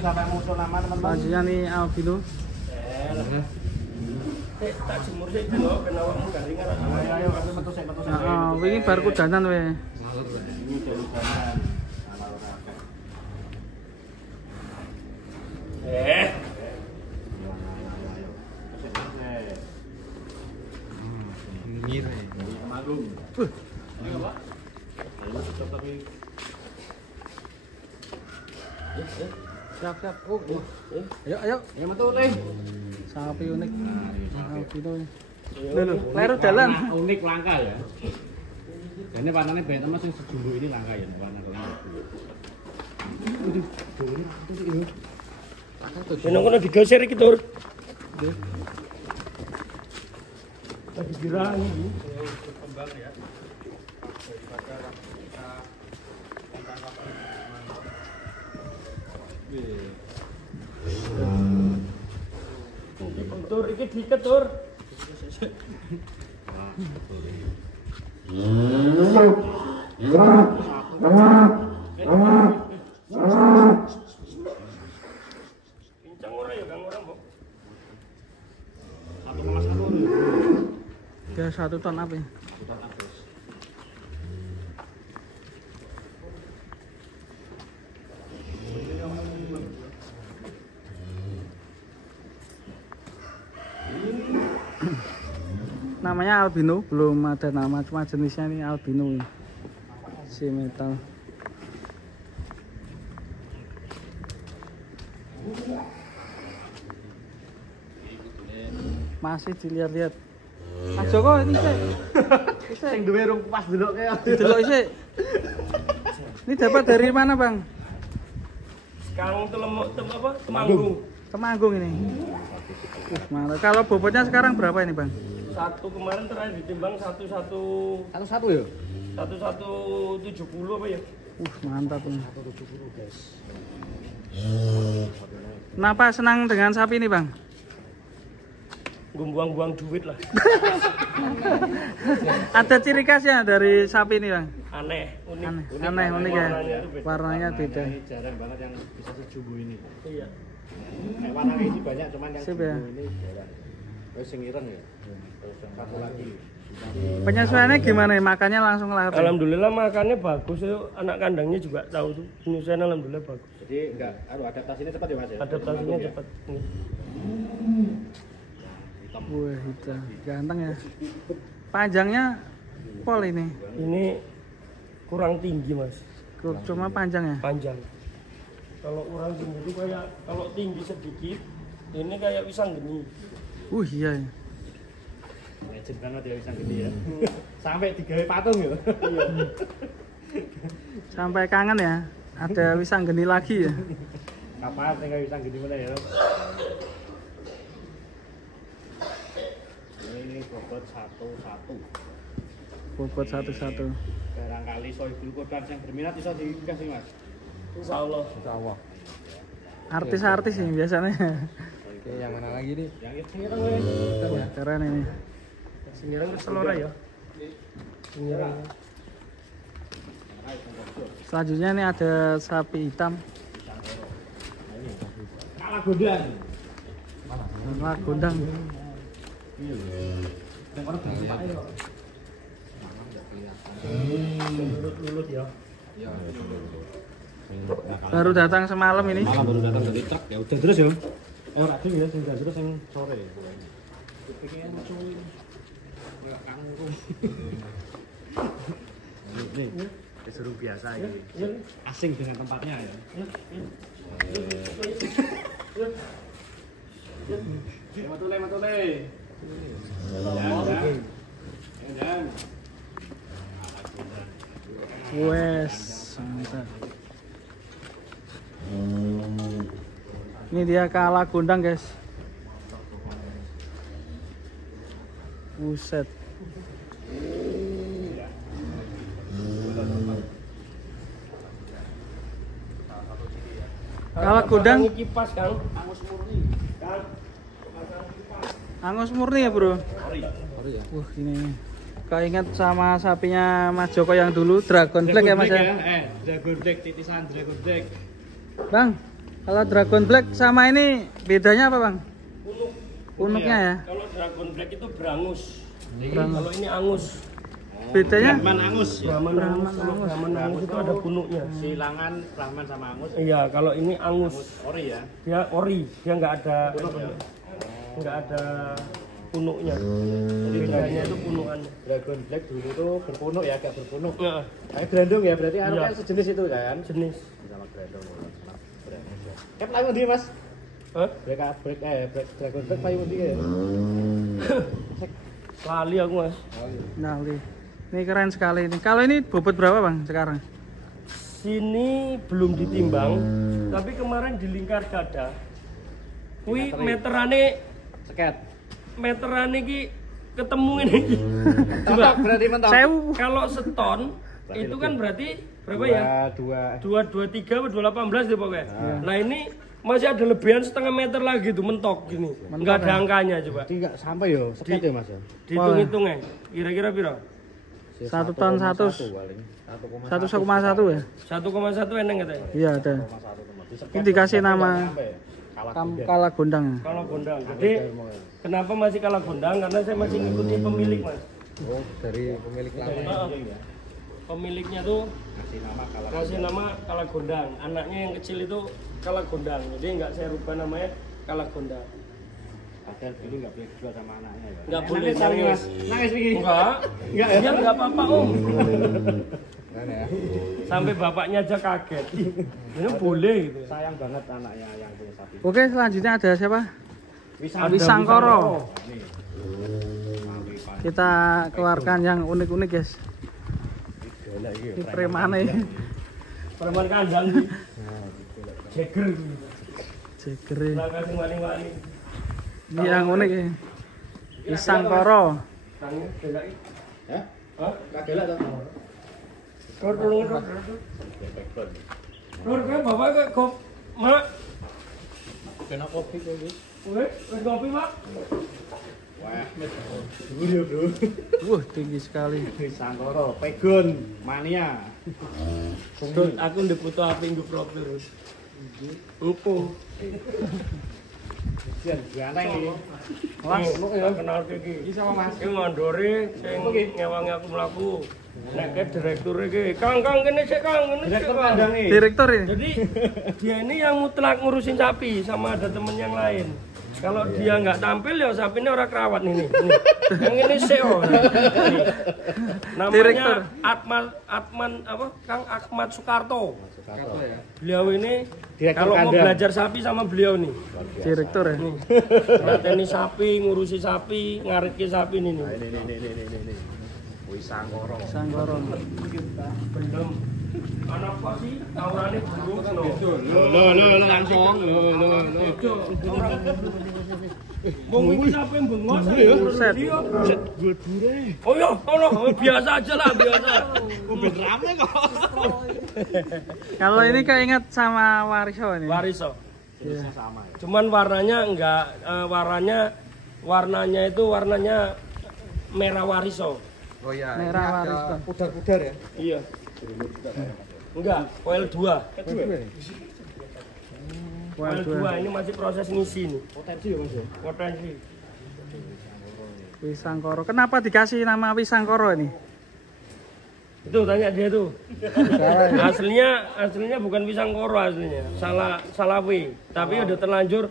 sampai muncul nama teman-teman. Selanjutnya nih albino. Tak jemur sih dulu, kena awakmu garing arek. Ayo tapi metu sik. Heeh, wingi bar kudanan we. Ini dari kudanan. Ngire. Magung. Ayo, Pak. Ayo tetap tapi. Siap. Oh. Ayo. Ya metu teh. Sapi unik. Albino. Lho, kleru dalan. Unik langka ya. Ini warnanya banyak teman sing sejumbo ini langka ya warna langka. Seneng kono digeser iki, Tur. Lagi girang iki. Kembang ya. Tur iki diket, Tur. Pincang ora ya, Kang ora, Mbok. 1,1. Dia 1 ton apa ya? Namanya albino, belum ada nama, cuma jenisnya ini albino si metal. Masih dilihat-lihat. Mas Joko ini sih. Sing duwe rung pas delok kaya. Delok sih. Ini dapat dari mana, Bang? Sekarang Temanggung. Temanggung ini. Mantap. Kalau bobotnya sekarang berapa ini, Bang? Satu kemarin terakhir ditimbang 1,1 ya? 1170 apa ya? Mantap ini. 1,70 guys. Kenapa senang dengan sapi ini, Bang? Buang-buang duit lah. Ada ciri khasnya dari sapi ini, Bang? Aneh, unik. Unik ya. Warnanya beda. Ini jarang banget yang bisa sejumbo ini. Iya. Warna ini banyak, cuman yang Sip, jumbo ya. ini jarang. Terus sing ireng ya. Terus yang satu lagi. Penyesuaiannya gimana? Makannya langsung lahir. Alhamdulillah makannya bagus itu, anak kandangnya juga tahu tuh. Penyusuan alhamdulillah bagus. Jadi enggak adaptasinya cepat ya, Mas ya? Adaptasinya Ya? cepat. Wah, hitam. Ganteng ya. Panjangnya pol ini. Ini kurang tinggi, Mas. Cuma panjang ya. Panjang. Kalau kurang tinggi itu kayak kalau tinggi sedikit, ini kayak pisang geni. Iya ya. Legend banget ya pisang gede ya. Sampai digawe patung ya. Iya. Sampai kangen ya. Ada wisang geni lagi ya. Kapan tinggal pisang gede mana ya? Ini bobot 1,1. Bobot 1,1. Barangkali Sohibul Qurban yang berminat bisa dikasih, Mas. Insyaallah. Insyaallah. Artis-artis sih biasanya. Oke, yang mana lagi nih? Yang itu kita Wah, keren ini. Singirang keselora ya. Singirang. Selanjutnya ini ada sapi hitam. Kalah gondang. Warna gondang. Yang orang berapa ya? Lulut ya. Iya. Baru datang semalam ini. Malam baru datang dari truk ya udah terus ya. Ora ding ya sing terus yang sore. Pikiran cuy. Kayak kangkung. Nih, disuruh biasa ini. Asing dengan tempatnya ya. Matule. Dan. Wes, mantap. Ini dia kalah gondang, guys. Buset. Kalah gondang. Kipas, Kang. Angus murni ya, Bro. Ini keinget sama sapinya Mas Joko yang dulu Dragon Black ya, Mas ya. Dragon Black titisan Dragon Black. Bang, Kalau Dragon Black sama ini bedanya apa, Bang? Punuk. Punuknya ya. Kalau Dragon Black itu berangus. Berangus. Kalau ini angus. Bedanya? Brahman angus ya. Brahman angus itu ada punuknya. Silangan Brahman sama angus. Iya, kalau ini angus. Ori ya. Dia ori, dia nggak ada punuknya. Jadi bedanya itu punukan. Dragon Black dulu tuh berpunuk ya, agak berpunuk. Nah, Kayak grandong ya, berarti Iya. kan sejenis itu kan? jenis. Sama grandong. Kayak paling ndi, Mas? Hah? Black Dragon Black paling ndi ya? Lali aku, Mas. Nah, ini keren sekali ini. Kalau ini bobot berapa, Bang, sekarang? Sini belum ditimbang, tapi kemarin di lingkar dada. Kui meterane ki ketemu ini. Coba berarti mentok. kalau seton itu kan berarti berapa ya? 223 atau 218 deh pokoknya. Nah ini masih ada lebihan setengah meter lagi tuh mentok gini. Enggak ada angkanya coba. Berarti enggak sampai ya, seket ya, Mas ya. Dihitung-hitungnya. Kira-kira piro? 1 ton 1,1 ya? 1,1 eneng katanya. Iya ada. Ini dikasih nama Kala Gondang. Kalau gondang. Jadi kenapa masih kalah gondang? Karena saya masih ngikuti pemilik, Mas. Oh, dari pemilik lama. Pemiliknya tuh kasih nama Kala Gondang. Anaknya yang kecil itu Kala Gondang. Jadi nggak saya rubah namanya Kala Gondang. Padahal dulu nggak boleh jual sama anaknya ya. Nggak boleh Nangis, nangis. Mas. Nangis begini. Enggak. Enggak Ya nggak apa-apa, Om. Kan ya. Sampai bapaknya aja kaget. Ini boleh gitu. Sayang banget anaknya yang punya sapi. Oke, selanjutnya ada siapa? Ada Wisangkoro. Nih. Kita keluarkan yang unik-unik, guys. Gila iki. Ini premane. Preman kandang nih. Jeger. Jegere. Belakang wali-wali. Ini yang unik ya. Wisangkoro. Tangnya delaki. Hah? Hah? Kagelak to. Lur, bapak ke kop. Mak, Kena kopi kok iki. wes kopi, Mak. Wah, dulu bro. Wah, tinggi sekali. Wisangkoro, Pegon, Mania. Terus aku ndek foto HP nggo profil. Opo? Jan, ganteng iki. Mas, ya kenal iki. Iki sama Mas. Iki mandore sing ngewangi aku mlaku. Nek ke direktur iki, Kang kene sik Kang, ngene sik. Direktur Kang. kandang iki. Direktur ini. Jadi dia ini yang mutlak ngurusin sapi sama ada temen yang lain. Kalau dia nggak tampil ya sapinya orang kerawat nih. Yang ini CEO. Namanya Direktur. Atman apa? Kang Ahmad Soekarto. Soekarto ya. Beliau ini Direktur kalau mau kandang. belajar sapi sama beliau nih. Direktur ya. Ngateni sapi, ngurusi sapi, ngaritke sapi nih. Ini. Wisangkoro. Wisangkoro. Belum. Anak apa sih? Aurane buruk no. Lo langsung. Lo. Wong iki sampe bengos Buset. Oh ya, tolong biasa aja lah, biasa. Udah rame kok. Kalau ini keinget sama Wariso ini. Wariso. Iya. Sama ya. Cuman warnanya enggak warnanya itu warnanya merah Wariso. Oh iya. Merah Wariso. Pudar-pudar ya. Iya. Enggak, coil 2. Coil 2 ini masih proses ngisi nih. Potensi ya Mas ya. Potensi. Wisangkoro. Kenapa dikasih nama Wisangkoro ini? Itu tanya dia tuh. Aslinya bukan Wisangkoro aslinya. Salah W. Tapi udah terlanjur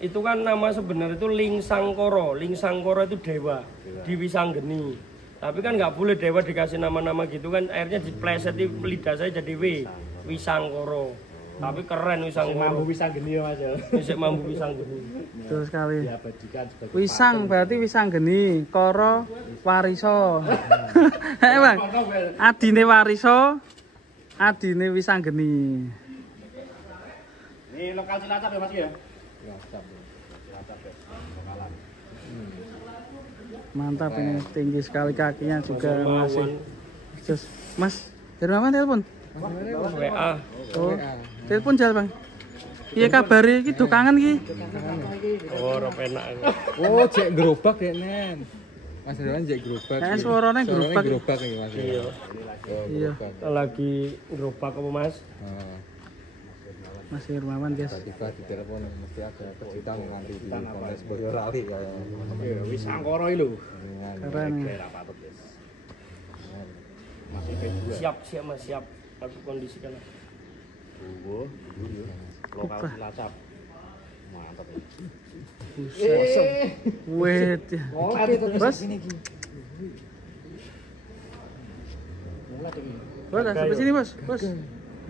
itu kan nama sebenarnya itu Lingsangkoro. Lingsangkoro itu dewa di Wisanggeni. Tapi kan nggak boleh dewa dikasih nama-nama gitu kan, akhirnya dipleset di lidah saya jadi Wisangkoro. Tapi keren Mampu Wisangkoro. Wisanggeni ya Mas ya. Bisa mampu Wisanggeni. Betul sekali. Diabadikan sebagai Wisang berarti Wisanggeni, Koro Wariso. Heh Bang. Adine Wariso, adine Wisanggeni. Ini lokal Cilacap ya Mas ya? Ya, Cilacap ya. Lokalan. Mantap ini, tinggi sekali kakinya juga Masa masih. Terus, Mas, dari mana telepon? WA. Oh, telepon jal Bang. Iya kabari iki do kangen iki. Oh, ora penak. Oh, cek gerobak ya, Nen. Mas Dewan cek gerobak. Kayaknya suaranya gerobak. Gerobak ini Mas. Iya. Oh, Iya. gerobak. Lagi gerobak apa Mas? Oh. Mas Hermawan guys. Tiba-tiba ditelepon mesti ada kejutan nanti di Polres Boyolali kayak. Iya, wis angkara iki lho. Keren. Ora patut, Guys. Masih P2. Siap Mas, siap. Aku kondisikan. Lokal Cilacap. Mantap ya. Buset. Wait. Bos. Bos, sampai sini bos. Bos.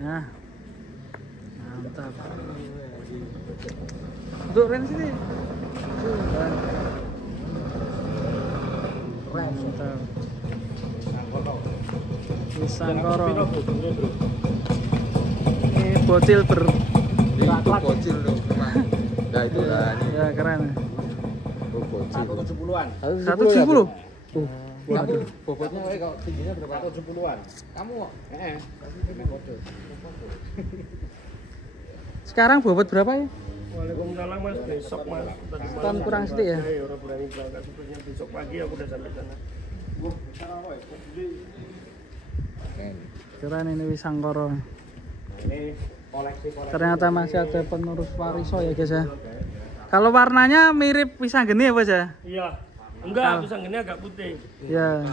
Nah. Mantap. Duduk Ren sini. Mantap. Sangkoro. Ini bocil Itu bocil dong. Nah itu lah. ya keren. Oh bocil. 170-an. 170. Kamu bobotnya kalau tingginya berapa? 170-an. Kamu kok? Heeh. Sekarang bobot berapa ya? Waalaikumsalam Mas, besok Mas. Tadi malam Ton kurang sedikit ya? saya orang berani berangkat, sebetulnya besok pagi aku udah sampai sana. Keren ini Wisangkoro. Ini koleksi. Ternyata masih ada penerus wariso ya guys ya. Kalau warnanya mirip Wisanggeni ya bos ya? Iya. Enggak, pisang gini agak putih. Ya.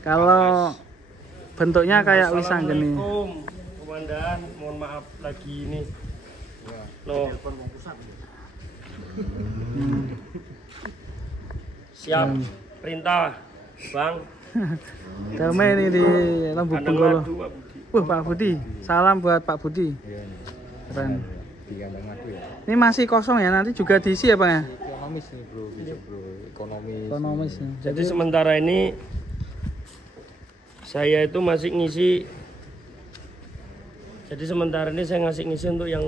Kalau bentuknya kayak Wisanggeni. Assalamualaikum, Komandan. Mohon maaf lagi ini. Loh. Siap. Perintah, Bang. Damai ini di Lembuk Kandang Benggolo. madu, Pak Budi. Pak Budi. Salam buat Pak Budi. Keren. Di kandang madu ya. Ini masih kosong ya, nanti juga diisi ya Bang ya? Ekonomis nih bro, bisa bro. Ekonomis ya. Jadi sementara ini saya itu masih ngisi. Jadi sementara ini saya ngasih ngisi untuk yang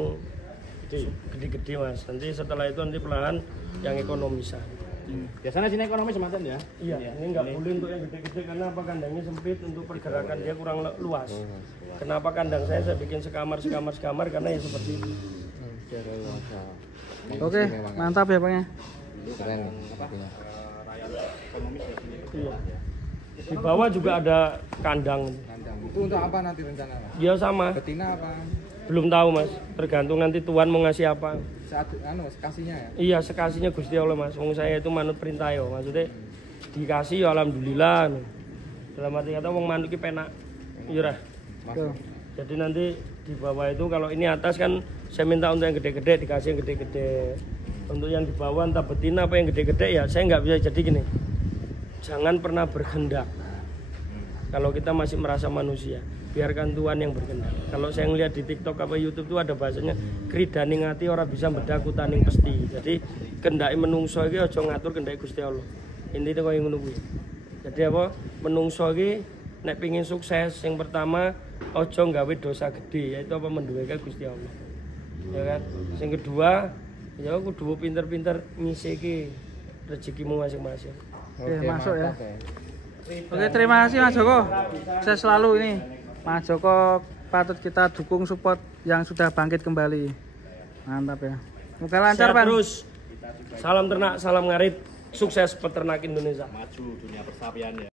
gede-gede Mas. Nanti setelah itu nanti perlahan yang ekonomisan. Biasanya sini ekonomi semacam ya. Iya, ini nggak boleh untuk yang gede-gede karena apa kandangnya sempit, untuk pergerakan dia kurang luas. Kenapa kandang saya bikin sekamar karena ya seperti itu. Oke, mantap ya Bang ya. Keren nih. Sepertinya. Iya. Di bawah juga ada kandang. Kandang. Itu untuk apa nanti rencana mas? Ya sama, Betina apa? belum tahu Mas. Tergantung nanti Tuhan mau ngasih apa. Saat kasihnya ya? Iya, sekasihnya Gusti Allah Mas. Wong saya itu manut perintah yo. Maksudnya dikasih ya alhamdulillah. Dalam arti kata wong manut ki penak. Iya lah. Tuh. Jadi nanti di bawah itu kalau ini atas kan saya minta untuk yang gede-gede dikasih yang gede-gede. Untuk yang di bawah entah betina apa yang gede-gede ya saya nggak bisa. Jadi gini, jangan pernah berkehendak. Kalau kita masih merasa manusia, biarkan Tuhan yang berkehendak. Kalau saya ngeliat di TikTok apa YouTube tuh ada bahasanya kridani ngati ora bisa bedaku taning pesti. Jadi kendaki menungso iki aja ngatur kendaki Gusti Allah. Intine koyo ngono kuwi. Jadi apa? Menungso iki nek pengin sukses yang pertama aja nggawe dosa gede, yaitu apa menduweke Gusti Allah. Ya kan? Yang kedua, ya kudu pinter-pinter ngisiki rezekimu masing-masing. Oke, masuk ya. Oke, terima kasih Mas Joko. Saya selalu ini Mas Joko patut kita dukung, support yang sudah bangkit kembali. Mantap ya. Semoga lancar, Sehat Bang. terus. Salam ternak, salam ngarit. Sukses peternak Indonesia. Maju dunia persapian ya.